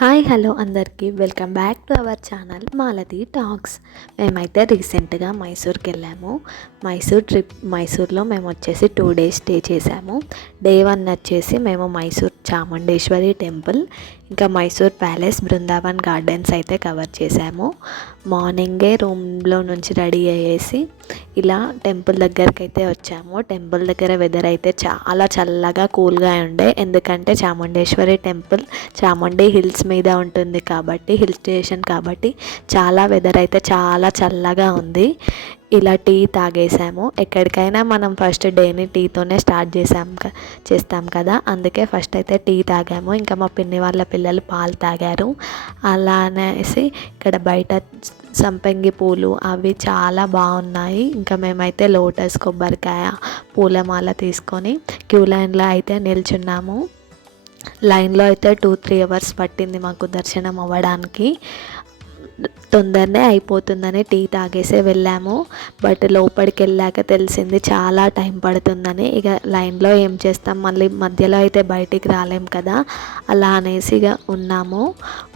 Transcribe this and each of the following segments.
Hi hello అందరికీ welcome back to our channel Malathi talks. మేమైతే రీసెంట్గా మైసూర్కి వెళ్ళాము. మైసూర్లో మేము వచ్చేసి 2 days స్టే చేసాము. డే 1 వచ్చేసి మేము మైసూర్ చాముండేశ్వరి టెంపుల్, ఇంకా మైసూర్ ప్యాలెస్, బృందావన్ గార్డెన్స్ అయితే కవర్ చేసాము. మార్నింగే రూమ్లో నుంచి రెడీ అయ్యేసి ఇలా టెంపుల్ దగ్గరికి అయితే వచ్చాము. టెంపుల్ దగ్గర వెదర్ అయితే చాలా చల్లగా కూల్గా ఉండే, ఎందుకంటే చాముండేశ్వరి టెంపుల్ చాముండి హిల్స్ మీద ఉంటుంది కాబట్టి, హిల్ స్టేషన్ కాబట్టి చాలా వెదర్ అయితే చాలా చల్లగా ఉంది. ఇలా టీ తాగేసాము. ఎక్కడికైనా మనం ఫస్ట్ డేని టీతోనే స్టార్ట్ చేస్తాం కదా, అందుకే ఫస్ట్ అయితే టీ తాగాము. ఇంకా మా పిన్ని వాళ్ళ పిల్లలు పాలు తాగారు. అలా అనేసి ఇక్కడ బయట సంపంగి పూలు అవి చాలా బాగున్నాయి. ఇంకా మేమైతే లోటస్, కొబ్బరికాయ, పూలమాల తీసుకొని క్యూ లైన్లో అయితే నిల్చున్నాము. లైన్లో అయితే 2-3 hours పట్టింది మాకు దర్శనం అవ్వడానికి. తొందరనే అయిపోతుందని టీ తాగేసే వెళ్ళాము. బట్ లోపలికి వెళ్ళాక తెలిసింది చాలా టైం పడుతుందని. ఇక లైన్లో ఏం చేస్తాం, మళ్ళీ మధ్యలో అయితే బయటికి రాలేం కదా, అలా అనేసి ఇక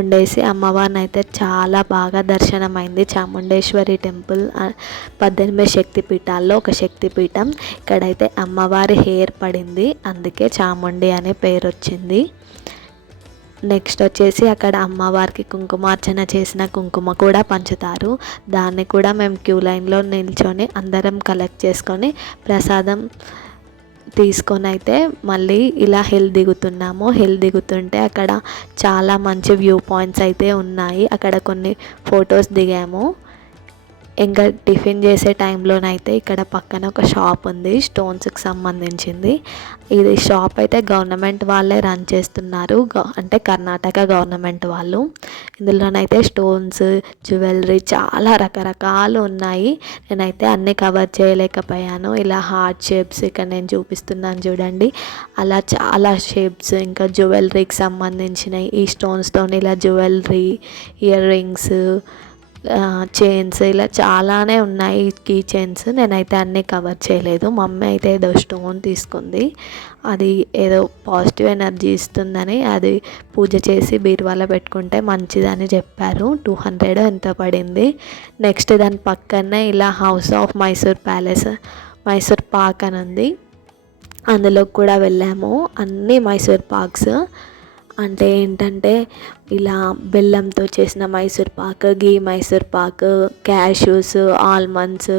ఉండేసి అమ్మవారిని అయితే చాలా బాగా దర్శనం అయింది. చాముండేశ్వరి టెంపుల్ 18 శక్తిపీఠాల్లో ఒక శక్తిపీఠం. ఇక్కడైతే అమ్మవారి హెయిర్ పడింది, అందుకే చాముండి అనే పేరు వచ్చింది. నెక్స్ట్ వచ్చేసి అక్కడ అమ్మవారికి కుంకుమార్చన చేసిన కుంకుమ కూడా పంచుతారు. దాన్ని కూడా మేము క్యూ లైన్లో నిల్చొని అందరం కలెక్ట్ చేసుకొని ప్రసాదం తీసుకొని అయితే మళ్ళీ ఇలా హిల్ దిగుతున్నాము. హిల్ దిగుతుంటే అక్కడ చాలా మంచి వ్యూ పాయింట్స్ అయితే ఉన్నాయి. అక్కడ కొన్ని ఫొటోస్ దిగాము. ఇంకా టిఫిన్ చేసే టైంలోనైతే ఇక్కడ పక్కన ఒక షాప్ ఉంది, స్టోన్స్కి సంబంధించింది. ఇది షాప్ అయితే గవర్నమెంట్ వాళ్ళే రన్ చేస్తున్నారు, అంటే కర్ణాటక గవర్నమెంట్ వాళ్ళు. ఇందులోనైతే స్టోన్స్, జ్యువెలరీ చాలా రకరకాలు ఉన్నాయి. నేనైతే అన్నీ కవర్ చేయలేకపోయాను. ఇలా హార్ట్ షేప్స్ ఇక్కడ నేను చూపిస్తున్నాను చూడండి, అలా చాలా షేప్స్, ఇంకా జ్యువెలరీకి సంబంధించినవి ఈ స్టోన్స్తో ఇలా జ్యువెలరీ, ఇయర్ రింగ్స్, చైన్స్, ఇలా చాలానే ఉన్నాయి కీ చైన్స్. నేనైతే అన్నీ కవర్ చేయలేదు. మమ్మీ అయితే ఏదో స్టోన్ తీసుకుంది, అది ఏదో పాజిటివ్ ఎనర్జీ ఇస్తుందని అది పూజ చేసి బీరువాలో పెట్టుకుంటే మంచిదని చెప్పారు. 200 ఎంత పడింది. నెక్స్ట్ దాని పక్కనే ఇలా house of Mysore palace, Mysore Pak అని ఉంది, అందులోకి కూడా వెళ్ళాము. అన్నీ మైసూర్ పాక్స్ అంటే ఏంటంటే ఇలా బెల్లంతో చేసిన మైసూర్ పాక్, గీ మైసూర్ పాక్, క్యాష్యూస్, ఆల్మండ్స్,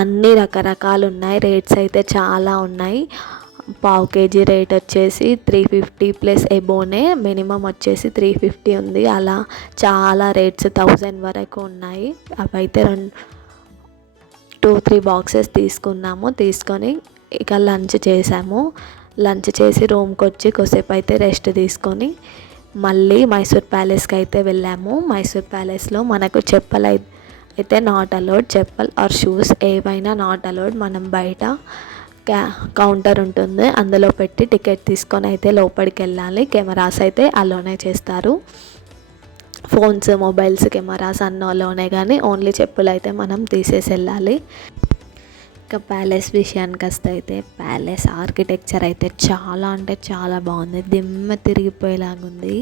అన్ని రకరకాలు ఉన్నాయి. రేట్స్ అయితే చాలా ఉన్నాయి. పావు కేజీ రేట్ వచ్చేసి 350 ప్లస్ ఎబోనే, మినిమం వచ్చేసి 350 ఉంది. అలా చాలా రేట్స్ 1000 వరకు ఉన్నాయి. అవైతే 2-3 బాక్సెస్ తీసుకొని ఇక లంచ్ చేసాము. లంచ్ చేసి రూమ్కి వచ్చి కొద్దిసేపు అయితే రెస్ట్ తీసుకొని మళ్ళీ మైసూర్ ప్యాలెస్కి అయితే వెళ్ళాము. మైసూర్ ప్యాలెస్లో మనకు చెప్పలు అయితే నాట్ అలౌడ్, చెప్పల్ ఆర్ షూస్ ఏవైనా నాట్ అలౌడ్. మనం బయట కౌంటర్ ఉంటుంది, అందులో పెట్టి టికెట్ తీసుకొని అయితే లోపలికి వెళ్ళాలి. కెమెరాస్ అయితే అలోనే చేస్తారు, ఫోన్స్, మొబైల్స్, కెమెరాస్ అన్నోలోనే, కానీ ఓన్లీ చెప్పులు అయితే మనం తీసేసి వెళ్ళాలి. ఇంకా ప్యాలెస్ విషయానికి వస్తే అయితే ప్యాలెస్ ఆర్కిటెక్చర్ అయితే చాలా అంటే చాలా బాగుంది, దిమ్మ తిరిగిపోయేలాగుంది.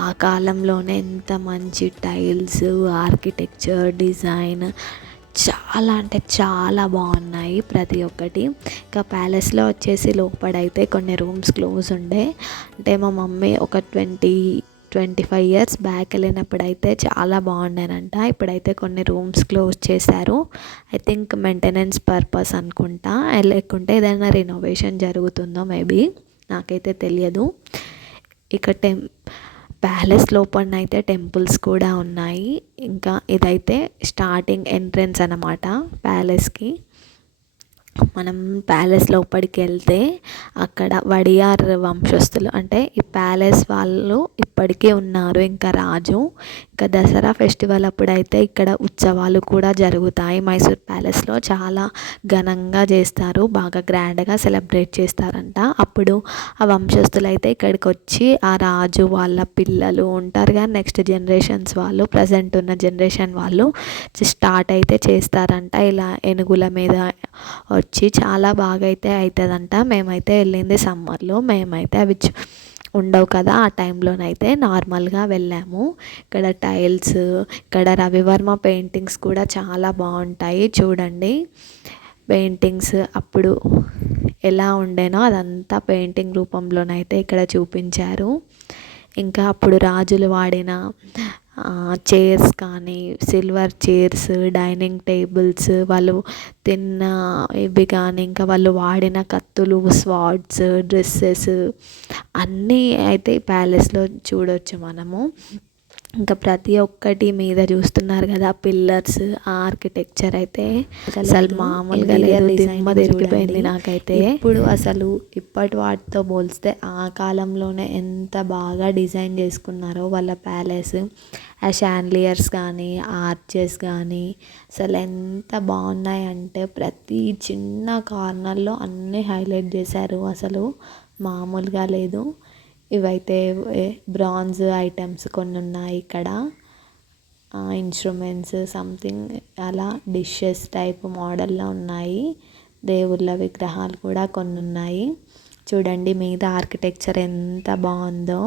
ఆ కాలంలోనే ఎంత మంచి టైల్స్, ఆర్కిటెక్చర్, డిజైన్ చాలా అంటే చాలా బాగున్నాయి ప్రతి ఒక్కటి. ఇంకా ప్యాలెస్లో వచ్చేసి లోపడైతే కొన్ని రూమ్స్ క్లోజ్ ఉండే, అంటే మా మమ్మీ ఒక 25 years బ్యాక్ వెళ్ళినప్పుడైతే చాలా బాగుండేనంట. ఇప్పుడైతే కొన్ని రూమ్స్ క్లోజ్ చేశారు. ఐ థింక్ మెయింటెనెన్స్ పర్పస్ అనుకుంటా, లేకుంటే ఏదైనా రినోవేషన్ జరుగుతుందో మేబీ, నాకైతే తెలియదు. ఇక ప్యాలెస్ లోపల అయితే టెంపుల్స్ కూడా ఉన్నాయి. ఇంకా ఇదైతే స్టార్టింగ్ ఎంట్రన్స్ అన్నమాట ప్యాలెస్కి. మనం ప్యాలెస్ లోపలికి వెళ్తే అక్కడ వడియార్ వంశస్థులు, అంటే ఈ ప్యాలెస్ వాళ్ళు ఇప్పటికీ ఉన్నారు. ఇంకా రాజు, ఇంకా దసరా ఫెస్టివల్ అప్పుడైతే ఇక్కడ ఉత్సవాలు కూడా జరుగుతాయి. మైసూర్ ప్యాలెస్లో చాలా ఘనంగా చేస్తారు, బాగా గ్రాండ్గా సెలబ్రేట్ చేస్తారంట. అప్పుడు ఆ వంశస్థులు అయితే ఇక్కడికి వచ్చి ఆ రాజు వాళ్ళ పిల్లలు ఉంటారు కానీ నెక్స్ట్ జనరేషన్స్ వాళ్ళు, ప్రజెంట్ ఉన్న జనరేషన్ వాళ్ళు స్టార్ట్ అయితే చేస్తారంట. ఇలా ఏనుగుల మీద వచ్చి చాలా బాగా అయితే అవుతుందంట. మేమైతే వెళ్ళింది సమ్మర్లో, మేమైతే అవి ఉండవు కదా, ఆ టైంలోనైతే నార్మల్గా వెళ్ళాము. ఇక్కడ టైల్స్, ఇక్కడ రవివర్మ పెయింటింగ్స్ కూడా చాలా బాగుంటాయి చూడండి. పెయింటింగ్స్ అప్పుడు ఎలా ఉండేనో అదంతా పెయింటింగ్ రూపంలోనైతే ఇక్కడ చూపించారు. ఇంకా అప్పుడు రాజులు వాడిన చైర్స్ కానీ, సిల్వర్ చైర్స్, డైనింగ్ టేబుల్స్, వాళ్ళు తిన్న ఇవి కానీ, ఇంకా వాళ్ళు వాడిన కత్తులు, స్వార్డ్స్, డ్రెస్సెస్ అన్నీ అయితే ప్యాలెస్లో చూడవచ్చు మనము. ఇంకా ప్రతి ఒక్కటి మీద చూస్తున్నారు కదా పిల్లర్స్, ఆర్కిటెక్చర్ అయితే అసలు మామూలుగా లేదు, దిమ్మ తిరిగిపోయింది నాకైతే. ఇప్పుడు అసలు ఇప్పటి వాటితో పోలిస్తే ఆ కాలంలోనే ఎంత బాగా డిజైన్ చేసుకున్నారో వాళ్ళ ప్యాలెస్. ఆ షాండ్లియర్స్ కానీ, ఆర్చెస్ కానీ అసలు ఎంత బాగున్నాయంటే ప్రతి చిన్న కార్నర్లో అన్నీ హైలైట్ చేశారు, అసలు మామూలుగా లేదు. ఇవైతే బ్రాంజ్ ఐటమ్స్ కొన్ని ఉన్నాయి ఇక్కడ, ఇన్స్ట్రుమెంట్స్ సంథింగ్ అలా డిషెస్ టైప్ మోడల్లో ఉన్నాయి. దేవుళ్ళ విగ్రహాలు కూడా కొన్ని ఉన్నాయి చూడండి. మీద ఆర్కిటెక్చర్ ఎంత బాగుందో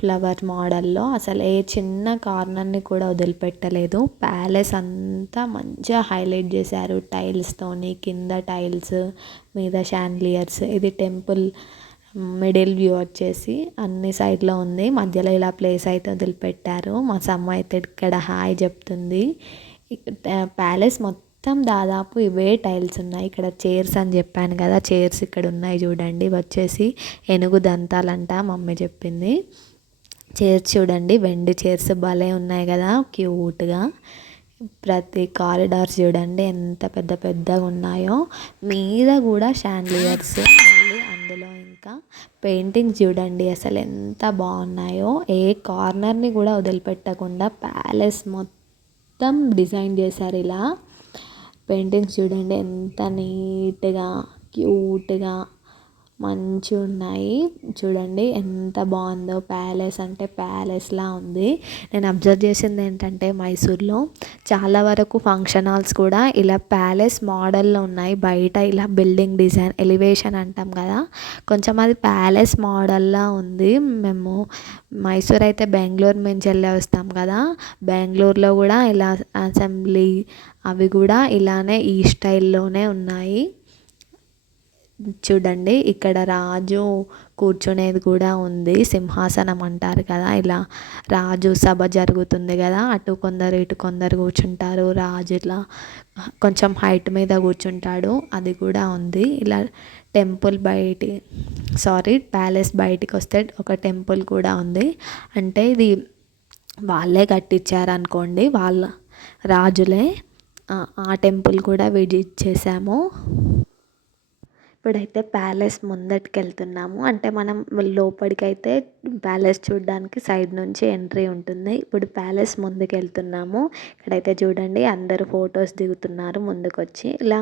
ఫ్లవర్ మోడల్లో, అసలు ఏ చిన్న కార్నర్ని కూడా వదిలిపెట్టలేదు. ప్యాలెస్ అంతా మంచిగా హైలైట్ చేశారు టైల్స్తోని, కింద టైల్స్, మీద షాండ్లియర్స్. ఇది టెంపుల్ మిడిల్ వ్యూ వచ్చేసి అన్ని సైడ్లో ఉంది, మధ్యలో ఇలా ప్లేస్ అయితే వదిలిపెట్టారు. మా సమ్మ అయితే ఇక్కడ హాయ్ చెప్తుంది. ప్యాలెస్ మొత్తం దాదాపు ఇవే టైల్స్ ఉన్నాయి. ఇక్కడ చైర్స్ అని చెప్పాను కదా, చైర్స్ ఇక్కడ ఉన్నాయి చూడండి. వచ్చేసి ఏనుగు దంతాలంట మమ్మీ చెప్పింది. చైర్స్ చూడండి, వెండి చైర్స్ భలే ఉన్నాయి కదా క్యూట్గా. ప్రతి కారిడార్స్ చూడండి ఎంత పెద్ద పెద్దగా ఉన్నాయో. మీద కూడా షాండ్లియర్స్, మళ్ళీ అందులో ఇంకా పెయింటింగ్స్ చూడండి అసలు ఎంత బాగున్నాయో. ఏ కార్నర్ని కూడా వదిలిపెట్టకుండా ప్యాలెస్ మొత్తం డిజైన్ చేశారు ఇలా. పెయింటింగ్స్ చూడండి ఎంత నీట్గా క్యూట్గా మంచిగా ఉన్నాయి చూడండి, ఎంత బాగుందో. ప్యాలెస్ అంటే ప్యాలెస్లా ఉంది. నేను అబ్జర్వ్ చేసింది ఏంటంటే మైసూర్లో చాలా వరకు ఫంక్షన్ హాల్స్ కూడా ఇలా ప్యాలెస్ మోడల్లో ఉన్నాయి. బయట ఇలా బిల్డింగ్ డిజైన్ ఎలివేషన్ అంటాం కదా, కొంచెం అది ప్యాలెస్ మోడల్లా ఉంది. మేము మైసూర్ అయితే బెంగళూరు నుంచి వెళ్ళి వస్తాం కదా, బెంగళూరులో కూడా ఇలా అసెంబ్లీ అవి కూడా ఇలానే ఈ స్టైల్లోనే ఉన్నాయి చూడండి. ఇక్కడ రాజు కూర్చునేది కూడా ఉంది, సింహాసనం అంటారు కదా, ఇలా రాజు సభ జరుగుతుంది కదా, అటు కొందరు ఇటు కొందరు కూర్చుంటారు. రాజు ఇట్లా కొంచెం హైట్ మీద కూర్చుంటాడు, అది కూడా ఉంది. ఇలా టెంపుల్ ప్యాలెస్ బయటికి వస్తే ఒక టెంపుల్ కూడా ఉంది. అంటే ఇది వాళ్ళే కట్టించారనుకోండి, వాళ్ళ రాజులే. ఆ టెంపుల్ కూడా విజిట్ చేసాము. ఇప్పుడైతే ప్యాలెస్ ముందటికి వెళ్తున్నాము. అంటే మనం లోపలికైతే ప్యాలెస్ చూడడానికి సైడ్ నుంచి ఎంట్రీ ఉంటుంది. ఇప్పుడు ప్యాలెస్ ముందుకు వెళ్తున్నాము. ఇక్కడైతే చూడండి అందరూ ఫొటోస్ దిగుతున్నారు ముందుకు వచ్చి. ఇలా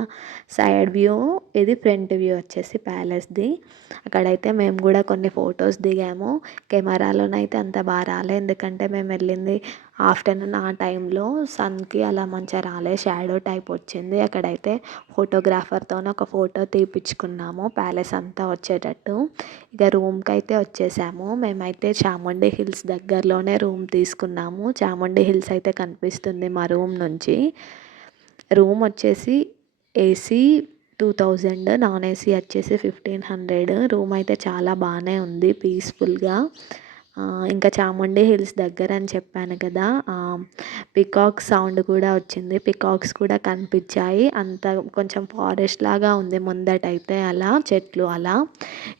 సైడ్ వ్యూ, ఇది ఫ్రంట్ వ్యూ వచ్చేసి ప్యాలెస్ది. అక్కడైతే మేము కూడా కొన్ని ఫొటోస్ దిగాము. కెమెరాలోనైతే అంత బాగా రాలే, ఎందుకంటే మేము వెళ్ళింది ఆఫ్టర్నూన్ ఆ టైంలో, సన్కి అలా మంచిగా రాలే, షాడో టైప్ వచ్చింది. అక్కడైతే ఫోటోగ్రాఫర్తో ఒక ఫోటో తీపించుకున్నాము ప్యాలెస్ అంతా వచ్చేటట్టు. ఇక రూమ్కి అయితే వచ్చేసాము. మేమైతే చాముండి హిల్స్ దగ్గరలోనే రూమ్ తీసుకున్నాము. చాముండి హిల్స్ అయితే కనిపిస్తుంది మా రూమ్ నుంచి. రూమ్ వచ్చేసి ఏసీ 2000, నాన్ ఏసీ వచ్చేసి 1500. రూమ్ అయితే చాలా బాగానే ఉంది పీస్ఫుల్గా. ఇంకా చాముండి హిల్స్ దగ్గర అని చెప్పాను కదా, పికాక్ సౌండ్ కూడా వచ్చింది, పికాక్స్ కూడా కనిపించాయి. అంత కొంచెం ఫారెస్ట్ లాగా ఉంది ముందటైతే, అలా చెట్లు అలా.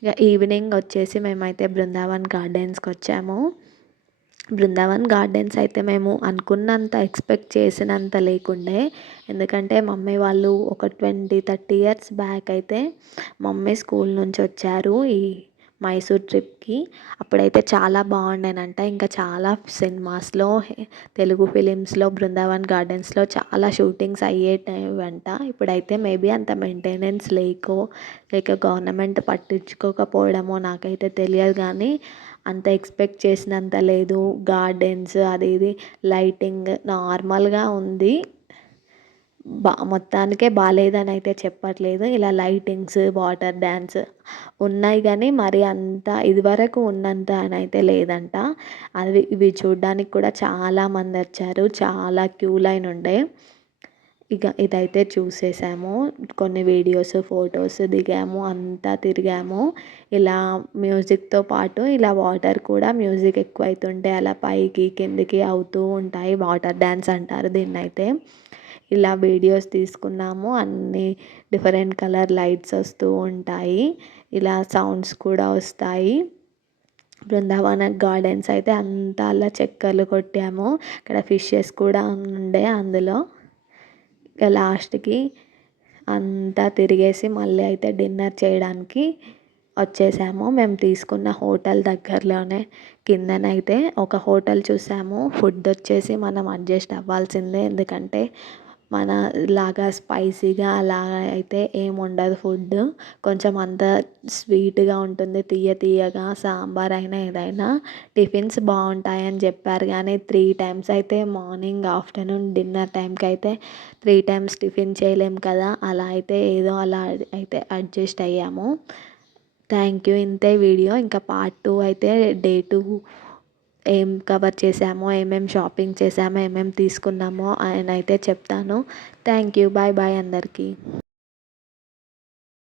ఇక ఈవినింగ్ వచ్చేసి మేమైతే బృందావన్ గార్డెన్స్కి వచ్చాము. బృందావన్ గార్డెన్స్ అయితే మేము అనుకున్నంత ఎక్స్పెక్ట్ చేసినంత లేకుండే, ఎందుకంటే మమ్మీ వాళ్ళు ఒక 20-30 ఇయర్స్ బ్యాక్ అయితే మమ్మీ స్కూల్ నుంచి వచ్చారు ఈ మైసూర్ ట్రిప్కి. అప్పుడైతే చాలా బాగుండేనంట. ఇంకా చాలా సినిమాస్లో, తెలుగు ఫిలిమ్స్లో బృందావన్ గార్డెన్స్లో చాలా షూటింగ్స్ అయ్యేటివంట. ఇప్పుడైతే మేబీ అంత మెయింటెనెన్స్ లేక గవర్నమెంట్ పట్టించుకోకపోవడమో నాకైతే తెలియదు, కానీ అంత ఎక్స్పెక్ట్ చేసినంత లేదు. గార్డెన్స్ అది ఇది లైటింగ్ నార్మల్గా ఉంది, మొత్తానికే బాలేదని అయితే చెప్పట్లేదు. ఇలా లైటింగ్స్, వాటర్ డ్యాన్స్ ఉన్నాయి కానీ మరి అంత ఇదివరకు ఉన్నంత అని అయితే లేదంట. ఇవి చూడ్డానికి కూడా చాలామంది వచ్చారు. చాలా క్యూ లైన్ ఉండే. ఇక ఇదైతే చూసేసాము. కొన్ని వీడియోస్, ఫొటోస్ దిగాము, అంతా తిరిగాము. ఇలా మ్యూజిక్తో పాటు ఇలా వాటర్ కూడా మ్యూజిక్ ఎక్కువ అవుతుంటే అలా పైకి కిందికి అవుతూ ఉంటాయి. వాటర్ డ్యాన్స్ అంటారు దీన్నైతే. ఇలా వీడియోస్ తీసుకున్నాము. అన్నీ డిఫరెంట్ కలర్ లైట్స్ వస్తూ ఉంటాయి. ఇలా సౌండ్స్ కూడా వస్తాయి. బృందావన గార్డెన్స్ అయితే అంతా అలా చక్కర్లు కొట్టాము. అక్కడ ఫిషెస్ కూడా ఉండే అందులో. ఇక లాస్ట్కి అంతా తిరిగేసి మళ్ళీ అయితే డిన్నర్ చేయడానికి వచ్చేసాము. మేము తీసుకున్న హోటల్ దగ్గరలోనే కిందనైతే ఒక హోటల్ చూసాము. ఫుడ్ వచ్చేసి మనం అడ్జస్ట్ అవ్వాల్సిందే. ఎందుకంటే మన లాగా స్పైసీగా అలా అయితే ఏమి ఉండదు ఫుడ్. కొంచెం అంత స్వీట్గా ఉంటుంది, తీయగా. సాంబార్ అయినా ఏదైనా టిఫిన్స్ బాగుంటాయని చెప్పారు కానీ 3 టైమ్స్ అయితే మార్నింగ్, ఆఫ్టర్నూన్, డిన్నర్ టైంకి అయితే 3 టైమ్స్ టిఫిన్ చేయలేం కదా. అలా అయితే ఏదో అలా అయితే అడ్జస్ట్ అయ్యాము. Thank you. ఇంతే వీడియో. ఇంకా పార్ట్ 2 అయితే డే 2 ఏం కవర్ చేసామో, ఏమేమి షాపింగ్ చేసామో, ఏమేమి తీసుకున్నామో అని అయితే చెప్తాను. Thank you. బాయ్ అందరికీ.